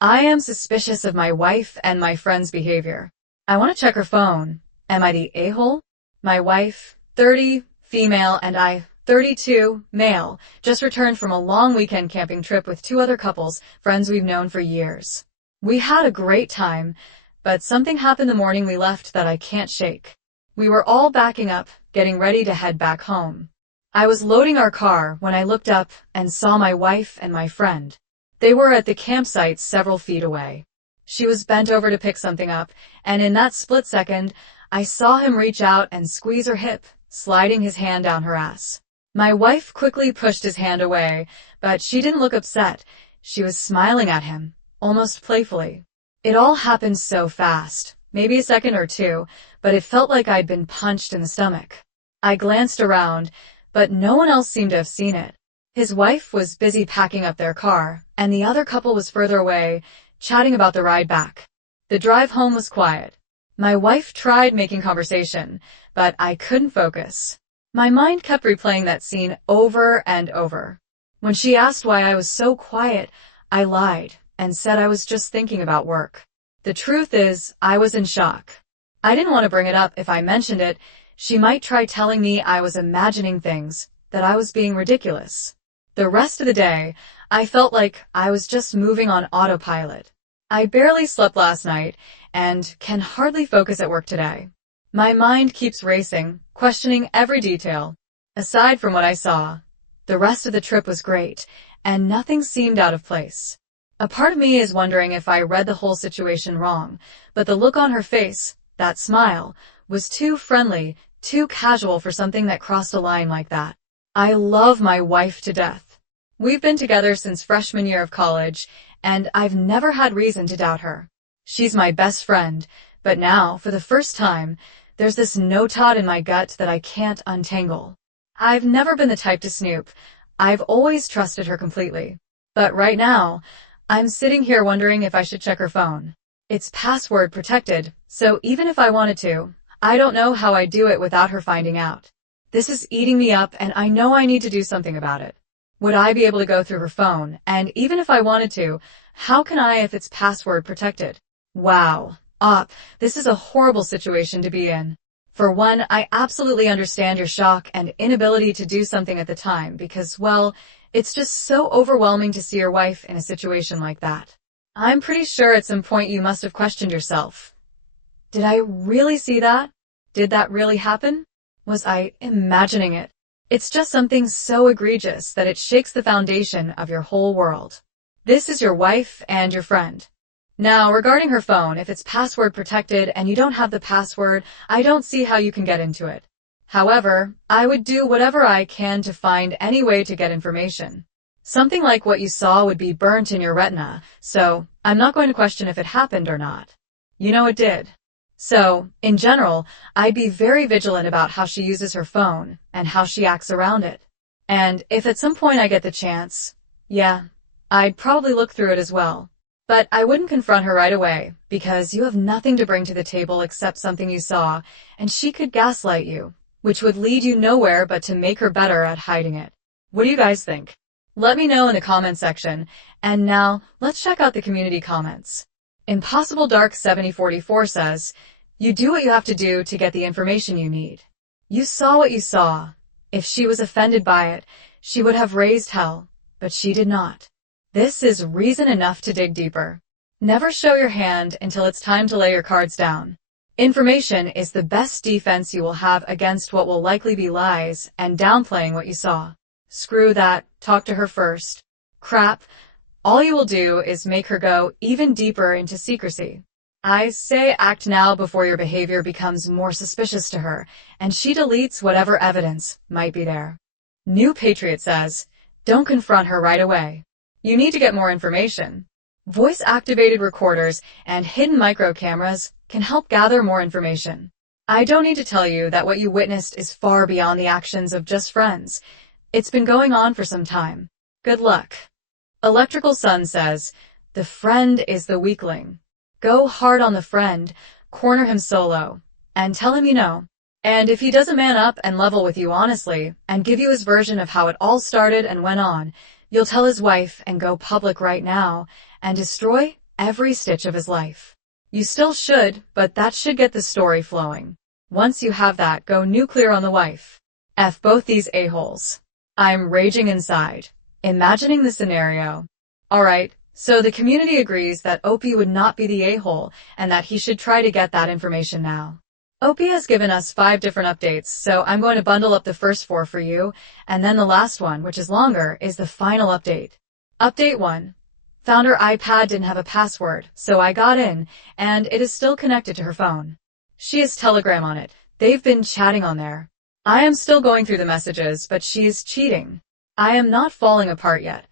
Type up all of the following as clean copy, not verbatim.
I am suspicious of my wife and my friend's behavior. I want to check her phone. Am I the a-hole? My wife, 30, female, and I, 32, male, just returned from a long weekend camping trip with two other couples, friends we've known for years. We had a great time, but something happened the morning we left that I can't shake. We were all backing up, getting ready to head back home. I was loading our car when I looked up and saw my wife and my friend. They were at the campsite several feet away. She was bent over to pick something up, and in that split second, I saw him reach out and squeeze her hip, sliding his hand down her ass. My wife quickly pushed his hand away, but she didn't look upset. She was smiling at him, almost playfully. It all happened so fast, maybe a second or two, but it felt like I'd been punched in the stomach. I glanced around, but no one else seemed to have seen it. His wife was busy packing up their car, and the other couple was further away, chatting about the ride back. The drive home was quiet. My wife tried making conversation, but I couldn't focus. My mind kept replaying that scene over and over. When she asked why I was so quiet, I lied and said I was just thinking about work. The truth is, I was in shock. I didn't want to bring it up. If I mentioned it, she might try telling me I was imagining things, that I was being ridiculous. The rest of the day, I felt like I was just moving on autopilot. I barely slept last night and can hardly focus at work today. My mind keeps racing, questioning every detail. Aside from what I saw, the rest of the trip was great, and nothing seemed out of place. A part of me is wondering if I read the whole situation wrong, but the look on her face, that smile, was too friendly, too casual for something that crossed a line like that. I love my wife to death. We've been together since freshman year of college, and I've never had reason to doubt her. She's my best friend, but now, for the first time, there's this knot in my gut that I can't untangle. I've never been the type to snoop. I've always trusted her completely. But right now, I'm sitting here wondering if I should check her phone. It's password protected, so even if I wanted to, I don't know how I'd do it without her finding out. This is eating me up, and I know I need to do something about it. Would I be able to go through her phone? And even if I wanted to, how can I if it's password protected? Wow. This is a horrible situation to be in. For one, I absolutely understand your shock and inability to do something at the time because, well, it's just so overwhelming to see your wife in a situation like that. I'm pretty sure at some point you must have questioned yourself. Did I really see that? Did that really happen? Was I imagining it? It's just something so egregious that it shakes the foundation of your whole world. This is your wife and your friend. Now, regarding her phone, if it's password protected and you don't have the password, I don't see how you can get into it. However, I would do whatever I can to find any way to get information. Something like what you saw would be burnt in your retina, so I'm not going to question if it happened or not. You know it did. So, in general, I'd be very vigilant about how she uses her phone and how she acts around it. And if at some point I get the chance, yeah, I'd probably look through it as well. But I wouldn't confront her right away, because you have nothing to bring to the table except something you saw, and she could gaslight you, which would lead you nowhere but to make her better at hiding it. What do you guys think? Let me know in the comment section, and now let's check out the community comments. Impossible Dark 7044 says, you do what you have to do to get the information you need. You saw what you saw. If she was offended by it, she would have raised hell, but she did not. This is reason enough to dig deeper. Never show your hand until it's time to lay your cards down. Information is the best defense you will have against what will likely be lies and downplaying what you saw. Screw that, talk to her first. Crap. All you will do is make her go even deeper into secrecy. I say act now before your behavior becomes more suspicious to her, and she deletes whatever evidence might be there. New Patriot says, don't confront her right away. You need to get more information. Voice-activated recorders and hidden micro cameras can help gather more information. I don't need to tell you that what you witnessed is far beyond the actions of just friends. It's been going on for some time. Good luck. Electrical Sun says, the friend is the weakling. Go hard on the friend, corner him solo, and tell him you know. And if he doesn't man up and level with you honestly, and give you his version of how it all started and went on, you'll tell his wife and go public right now, and destroy every stitch of his life. You still should, but that should get the story flowing. Once you have that, go nuclear on the wife. F both these a-holes. I'm raging inside, imagining the scenario. Alright, so the community agrees that Opie would not be the a-hole and that he should try to get that information now. Opie has given us 5 different updates, so I'm going to bundle up the first 4 for you, and then the last one, which is longer, is the final update. Update 1. Found her iPad didn't have a password, so I got in, and it is still connected to her phone. She has Telegram on it. They've been chatting on there. I am still going through the messages, but she is cheating. I am not falling apart yet.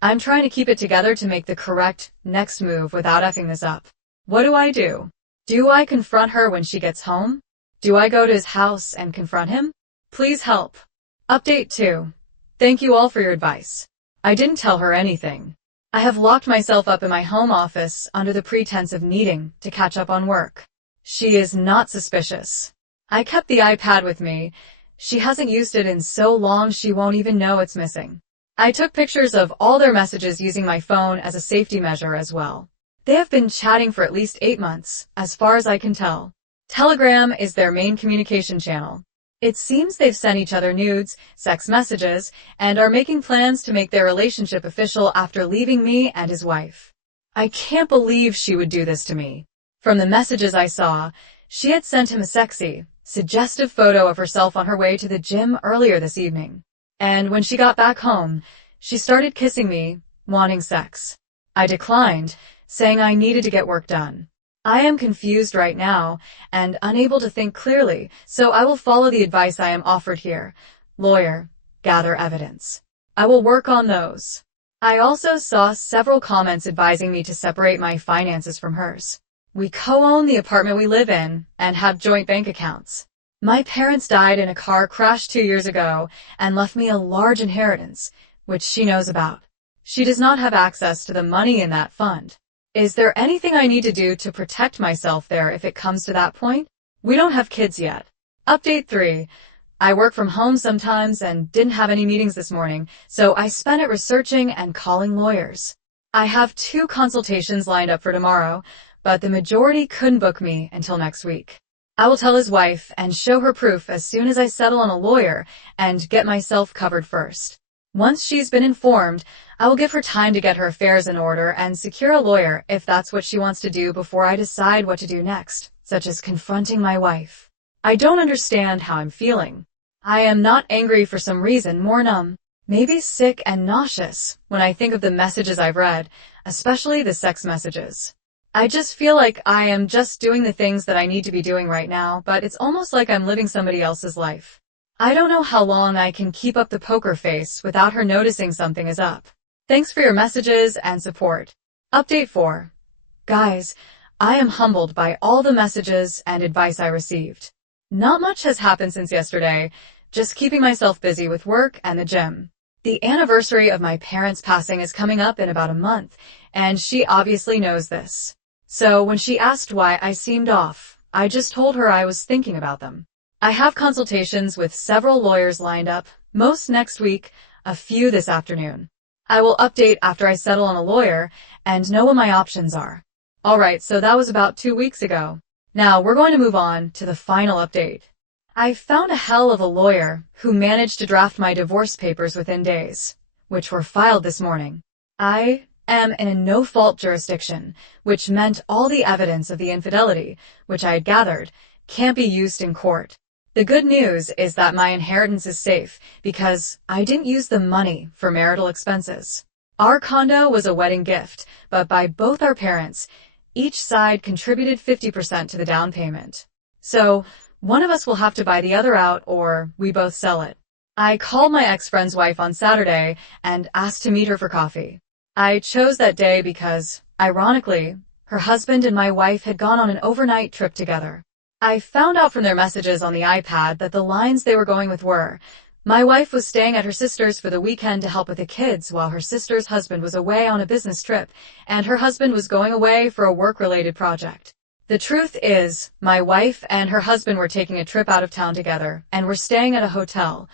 I'm trying to keep it together to make the correct next move without effing this up. What do? Do I confront her when she gets home? Do I go to his house and confront him? Please help. Update 2. Thank you all for your advice. I didn't tell her anything. I have locked myself up in my home office under the pretense of needing to catch up on work. She is not suspicious. I kept the iPad with me. She hasn't used it in so long she won't even know it's missing. I took pictures of all their messages using my phone as a safety measure as well. They have been chatting for at least 8 months, as far as I can tell. Telegram is their main communication channel. It seems they've sent each other nudes, sex messages, and are making plans to make their relationship official after leaving me and his wife. I can't believe she would do this to me. From the messages I saw, she had sent him a sexy, suggestive photo of herself on her way to the gym earlier this evening. And when she got back home, she started kissing me, wanting sex. I declined, saying I needed to get work done. I am confused right now and unable to think clearly, so I will follow the advice I am offered here. Lawyer, gather evidence. I will work on those. I also saw several comments advising me to separate my finances from hers. We co-own the apartment we live in and have joint bank accounts. My parents died in a car crash 2 years ago and left me a large inheritance, which she knows about. She does not have access to the money in that fund. Is there anything I need to do to protect myself there if it comes to that point? We don't have kids yet. Update 3. I work from home sometimes and didn't have any meetings this morning, so I spent it researching and calling lawyers. I have 2 consultations lined up for tomorrow, but the majority couldn't book me until next week. I will tell his wife and show her proof as soon as I settle on a lawyer and get myself covered first. Once she's been informed, I will give her time to get her affairs in order and secure a lawyer if that's what she wants to do before I decide what to do next, such as confronting my wife. I don't understand how I'm feeling. I am not angry for some reason, more numb, maybe sick and nauseous when I think of the messages I've read, especially the sex messages. I just feel like I am just doing the things that I need to be doing right now, but it's almost like I'm living somebody else's life. I don't know how long I can keep up the poker face without her noticing something is up. Thanks for your messages and support. Update 4. Guys, I am humbled by all the messages and advice I received. Not much has happened since yesterday, just keeping myself busy with work and the gym. The anniversary of my parents' passing is coming up in about a month, and she obviously knows this. So when she asked why I seemed off, I just told her I was thinking about them. I have consultations with several lawyers lined up, most next week, a few this afternoon. I will update after I settle on a lawyer and know what my options are. Alright, so that was about 2 weeks ago. Now we're going to move on to the final update. I found a hell of a lawyer who managed to draft my divorce papers within days, which were filed this morning. I am in a no-fault jurisdiction, which meant all the evidence of the infidelity, which I had gathered, can't be used in court. The good news is that my inheritance is safe because I didn't use the money for marital expenses. Our condo was a wedding gift, but by both our parents, each side contributed 50% to the down payment. So, one of us will have to buy the other out or we both sell it. I called my ex-friend's wife on Saturday and asked to meet her for coffee. I chose that day because, ironically, her husband and my wife had gone on an overnight trip together. I found out from their messages on the iPad that the lines they were going with were, my wife was staying at her sister's for the weekend to help with the kids while her sister's husband was away on a business trip, and her husband was going away for a work-related project. The truth is, my wife and her husband were taking a trip out of town together and were staying at a hotel,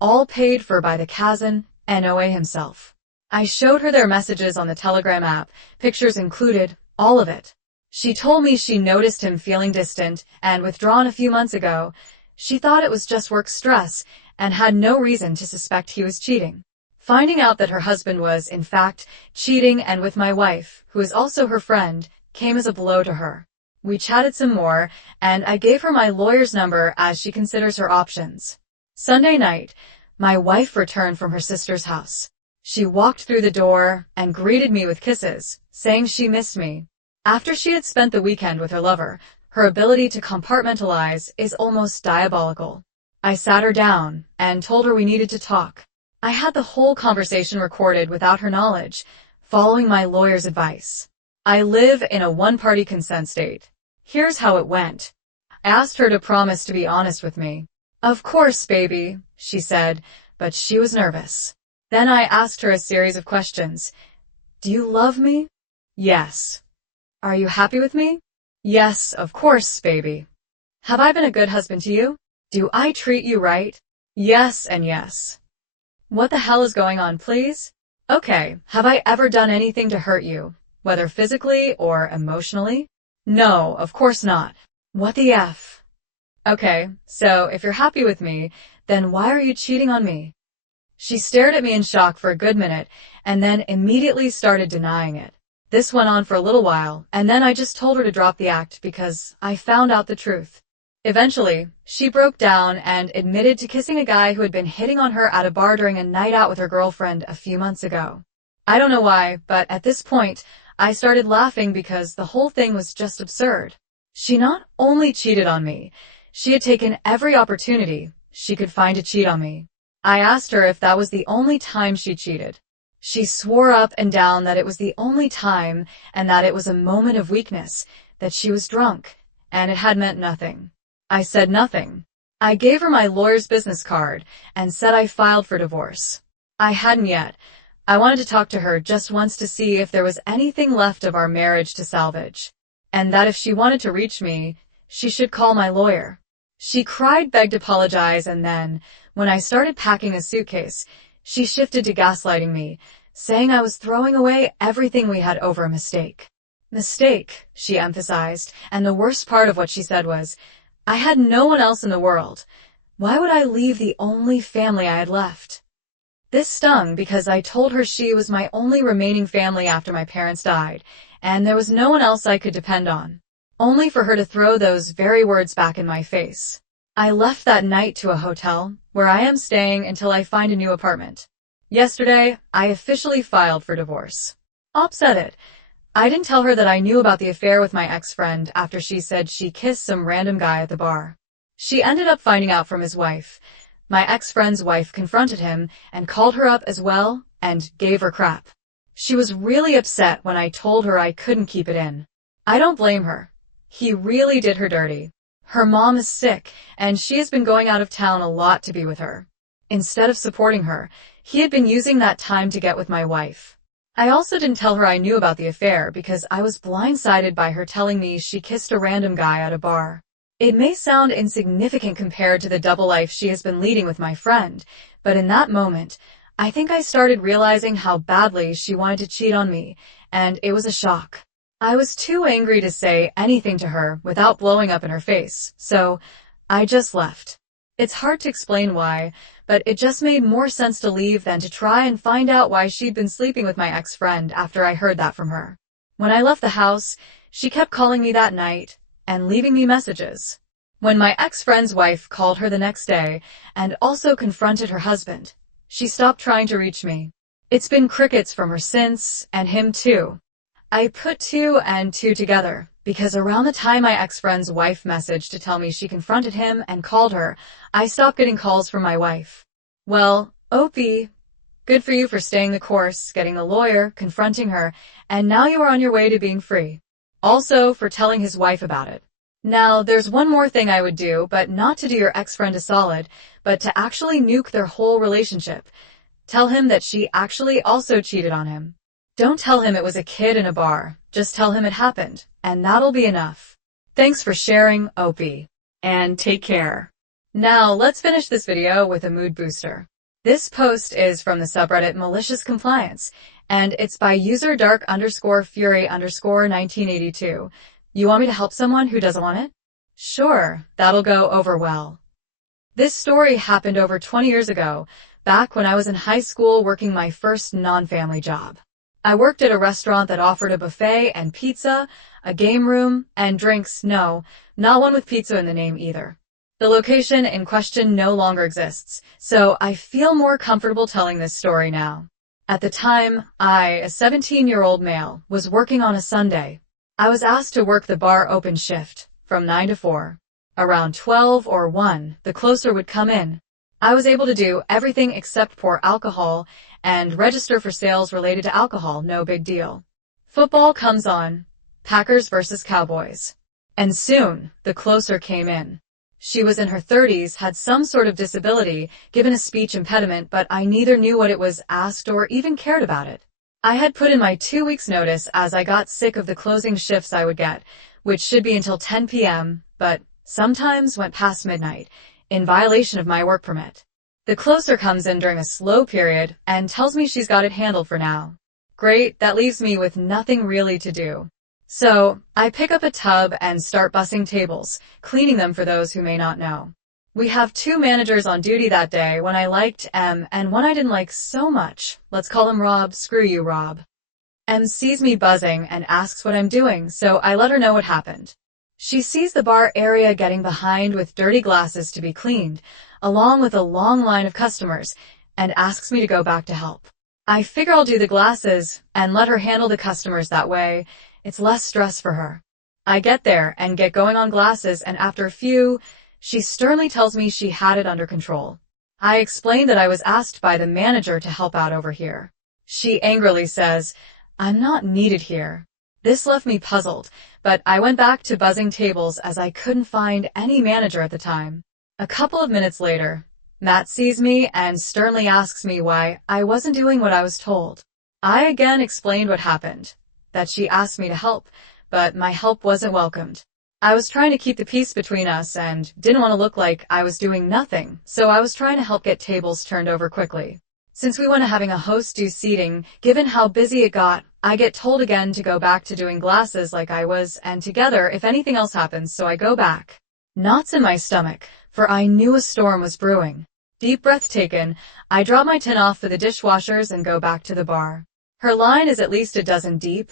all paid for by the Kazan, NOA himself. I showed her their messages on the Telegram app, pictures included, All of it. She told me she noticed him feeling distant and withdrawn a few months ago. She thought it was just work stress and had no reason to suspect he was cheating. Finding out that her husband was, in fact, cheating and with my wife, who is also her friend, came as a blow to her. We chatted some more, and I gave her my lawyer's number as she considers her options. Sunday night, my wife returned from her sister's house. She walked through the door and greeted me with kisses, saying she missed me. After she had spent the weekend with her lover, her ability to compartmentalize is almost diabolical. I sat her down and told her we needed to talk. I had the whole conversation recorded without her knowledge, following my lawyer's advice. I live in a one-party consent state. Here's how it went. I asked her to promise to be honest with me. Of course, baby, she said, but she was nervous. Then I asked her a series of questions. Do you love me? Yes. Are you happy with me? Yes, of course, baby. Have I been a good husband to you? Do I treat you right? Yes and yes. What the hell is going on, please? Okay, have I ever done anything to hurt you, whether physically or emotionally? No, of course not. What the F? Okay, so if you're happy with me, then why are you cheating on me? She stared at me in shock for a good minute, and then immediately started denying it. This went on for a little while, and then I just told her to drop the act because I found out the truth. Eventually, she broke down and admitted to kissing a guy who had been hitting on her at a bar during a night out with her girlfriend a few months ago. I don't know why, but at this point, I started laughing because the whole thing was just absurd. She not only cheated on me, she had taken every opportunity she could find to cheat on me. I asked her if that was the only time she cheated. She swore up and down that it was the only time and that it was a moment of weakness, that she was drunk, and it had meant nothing. I said nothing. I gave her my lawyer's business card and said I filed for divorce. I hadn't yet. I wanted to talk to her just once to see if there was anything left of our marriage to salvage, and that if she wanted to reach me, she should call my lawyer. She cried, begged to apologize, and then, when I started packing a suitcase, she shifted to gaslighting me, saying I was throwing away everything we had over a mistake. Mistake, she emphasized, and the worst part of what she said was, I had no one else in the world. Why would I leave the only family I had left? This stung because I told her she was my only remaining family after my parents died, and there was no one else I could depend on. Only for her to throw those very words back in my face. I left that night to a hotel, where I am staying until I find a new apartment. Yesterday, I officially filed for divorce. Upset it. I didn't tell her that I knew about the affair with my ex-friend after she said she kissed some random guy at the bar. She ended up finding out from his wife. My ex-friend's wife confronted him and called her up as well and gave her crap. She was really upset when I told her I couldn't keep it in. I don't blame her. He really did her dirty. Her mom is sick, and she has been going out of town a lot to be with her. Instead of supporting her, he had been using that time to get with my wife. I also didn't tell her I knew about the affair because I was blindsided by her telling me she kissed a random guy at a bar. It may sound insignificant compared to the double life she has been leading with my friend, but in that moment, I think I started realizing how badly she wanted to cheat on me, and it was a shock. I was too angry to say anything to her without blowing up in her face, so I just left. It's hard to explain why, but it just made more sense to leave than to try and find out why she'd been sleeping with my ex-friend after I heard that from her. When I left the house, she kept calling me that night and leaving me messages. When my ex-friend's wife called her the next day and also confronted her husband, she stopped trying to reach me. It's been crickets from her since, and him too. I put two and two together, because around the time my ex-friend's wife messaged to tell me she confronted him and called her, I stopped getting calls from my wife. Well, Opie, good for you for staying the course, getting a lawyer, confronting her, and now you are on your way to being free. Also, for telling his wife about it. Now, there's one more thing I would do, but not to do your ex-friend a solid, but to actually nuke their whole relationship. Tell him that she actually also cheated on him. Don't tell him it was a kid in a bar, just tell him it happened, and that'll be enough. Thanks for sharing, Opie. And take care. Now, let's finish this video with a mood booster. This post is from the subreddit Malicious Compliance, and it's by user dark_fury_1982. You want me to help someone who doesn't want it? Sure, that'll go over well. This story happened over 20 years ago, back when I was in high school working my first non-family job. I worked at a restaurant that offered a buffet and pizza, a game room, and drinks. No, not one with pizza in the name either. The location in question no longer exists, so I feel more comfortable telling this story now. At the time, I, a 17-year-old male, was working on a Sunday. I was asked to work the bar open shift, from 9 to 4. Around 12 or 1, the closer would come in. I was able to do everything except pour alcohol and register for sales related to alcohol, no big deal. Football comes on, Packers versus Cowboys. And soon, the closer came in. She was in her 30s, had some sort of disability, given a speech impediment, but I neither knew what it was, asked, or even cared about it. I had put in my 2 weeks' notice as I got sick of the closing shifts I would get, which should be until 10 p.m., but sometimes went past midnight, in violation of my work permit. The closer comes in during a slow period and tells me she's got it handled for now. Great, that leaves me with nothing really to do. So, I pick up a tub and start bussing tables, cleaning them for those who may not know. We have 2 managers on duty that day, one I liked, M, and one I didn't like so much. Let's call him Rob. Screw you, Rob. M sees me buzzing and asks what I'm doing, so I let her know what happened. She sees the bar area getting behind with dirty glasses to be cleaned, along with a long line of customers, and asks me to go back to help. I figure I'll do the glasses and let her handle the customers that way. It's less stress for her. I get there and get going on glasses, and after a few, she sternly tells me she had it under control. I explain that I was asked by the manager to help out over here. She angrily says, "I'm not needed here." This left me puzzled, but I went back to buzzing tables as I couldn't find any manager at the time. A couple of minutes later, Matt sees me and sternly asks me why I wasn't doing what I was told. I again explained what happened, that she asked me to help, but my help wasn't welcomed. I was trying to keep the peace between us and didn't want to look like I was doing nothing, so I was trying to help get tables turned over quickly. Since we went to having a host do seating, given how busy it got, I get told again to go back to doing glasses like I was, and together if anything else happens, so I go back. Knots in my stomach, for I knew a storm was brewing. Deep breath taken, I drop my tin off for the dishwashers and go back to the bar. Her line is at least a dozen deep,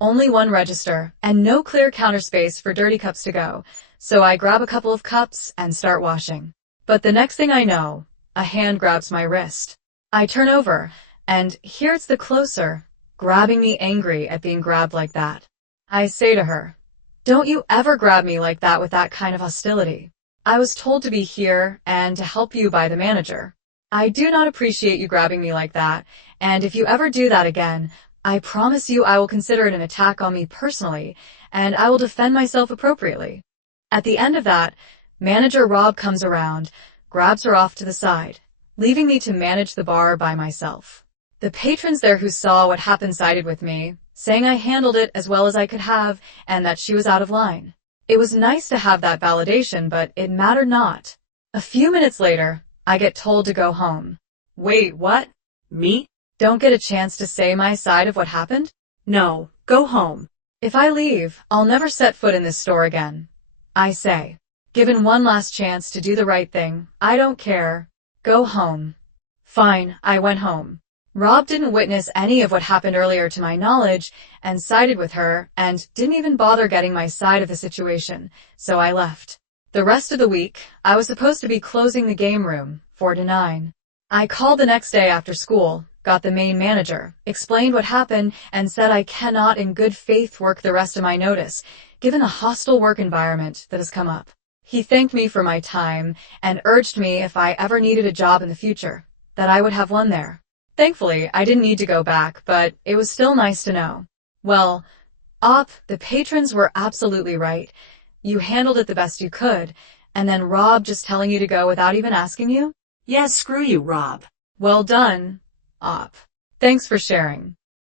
only 1 register, and no clear counter space for dirty cups to go, so I grab a couple of cups and start washing. But the next thing I know, a hand grabs my wrist. I turn over, and here it's the closer, grabbing me, angry at being grabbed like that. I say to her, "Don't you ever grab me like that with that kind of hostility. I was told to be here and to help you by the manager. I do not appreciate you grabbing me like that, and if you ever do that again, I promise you I will consider it an attack on me personally, and I will defend myself appropriately." At the end of that, Manager Rob comes around, grabs her off to the side, leaving me to manage the bar by myself. The patrons there who saw what happened sided with me, saying I handled it as well as I could have and that she was out of line. It was nice to have that validation, but it mattered not. A few minutes later, I get told to go home. Wait, what? Me? Don't get a chance to say my side of what happened? No, go home. If I leave, I'll never set foot in this store again. I say, given one last chance to do the right thing, I don't care. Go home. Fine, I went home. Rob didn't witness any of what happened earlier to my knowledge and sided with her and didn't even bother getting my side of the situation, so I left. The rest of the week, I was supposed to be closing the game room, 4 to 9. I called the next day after school, got the main manager, explained what happened, and said I cannot in good faith work the rest of my notice, given the hostile work environment that has come up. He thanked me for my time and urged me if I ever needed a job in the future, that I would have one there. Thankfully, I didn't need to go back, but it was still nice to know. Well, the patrons were absolutely right. You handled it the best you could, and then Rob just telling you to go without even asking you? Yeah, screw you, Rob. Well done, Op. Thanks for sharing.